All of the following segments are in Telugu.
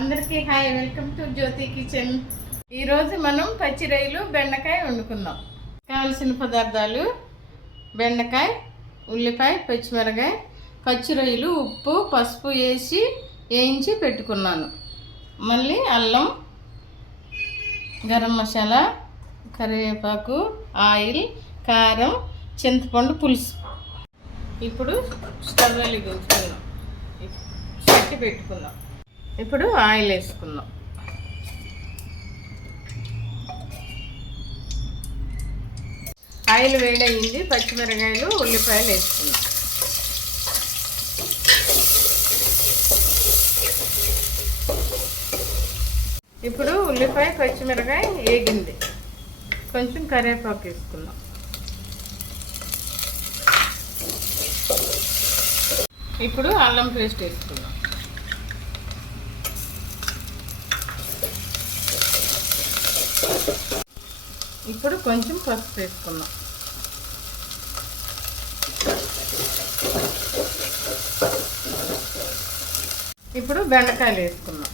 అందరికీ hi welcome to Jyothi kitchen. ఈరోజు మనం పచ్చి రొయ్యలు బెండకాయ వండుకుందాం. కావలసిన పదార్థాలు బెండకాయ ఉల్లిపాయ పచ్చిమిరకాయ పచ్చి రొయ్యలు ఉప్పు పసుపు వేసి వేయించి పెట్టుకున్నాను. మళ్ళీ అల్లం గరం మసాలా కరివేపాకు ఆయిల్ కారం చింతపండు పులుసు. ఇప్పుడు స్టవ్ వెలిగించుకుందాం. పెట్టుకుందాం. ఇప్పుడు ఆయిల్ వేసుకుందాం. ఆయిల్ వేడయింది పచ్చిమిరకాయలు ఉల్లిపాయలు వేసుకుందాం. ఇప్పుడు ఉల్లిపాయ పచ్చిమిరకాయ వేగింది. కొంచెం కరివేపాకు వేసుకుందాం. ఇప్పుడు అల్లం పేస్ట్ వేసుకుందాం. ఇప్పుడు కొంచెం పసుపు వేసుకుందాం. ఇప్పుడు బెండకాయలు వేసుకుందాం.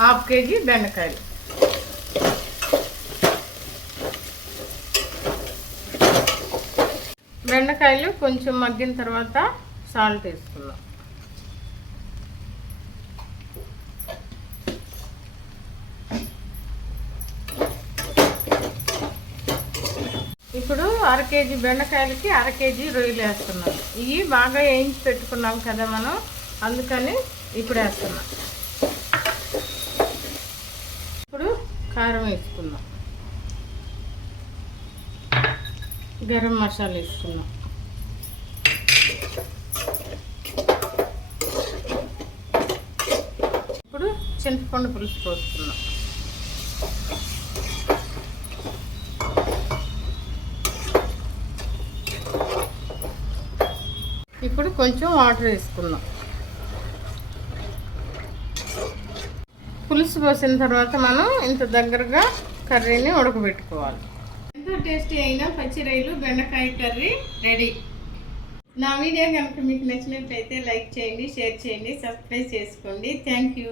హాఫ్ కేజీ బెండకాయలు. బెండకాయలు కొంచెం మగ్గిన తర్వాత సాల్ట్ వేసుకుందాం. ఇప్పుడు అర కేజీ బెండకాయలకి అర కేజీ రొయ్యలు వేస్తున్నాం. ఇవి బాగా వేయించి పెట్టుకున్నాం కదా మనం అందుకని ఇప్పుడు వేస్తున్నాం. ఇప్పుడు కారం వేసుకుందాం. గరం మసాలా వేసుకుందాం. ఇప్పుడు చింతపండు పులుసు పోసుకుందాం. ఇప్పుడు కొంచెం వాటర్ వేసుకుందాం. పులుసు పోసిన తర్వాత మనం ఇంత దగ్గరగా కర్రీని ఉడకబెట్టుకోవాలి. ఎంతో టేస్టీ అయిన పచ్చిరైలు బెండకాయ కర్రీ రెడీ. నా వీడియో కనుక మీకు నచ్చినట్లయితే లైక్ చేయండి షేర్ చేయండి సబ్స్క్రైబ్ చేసుకోండి. Thank you.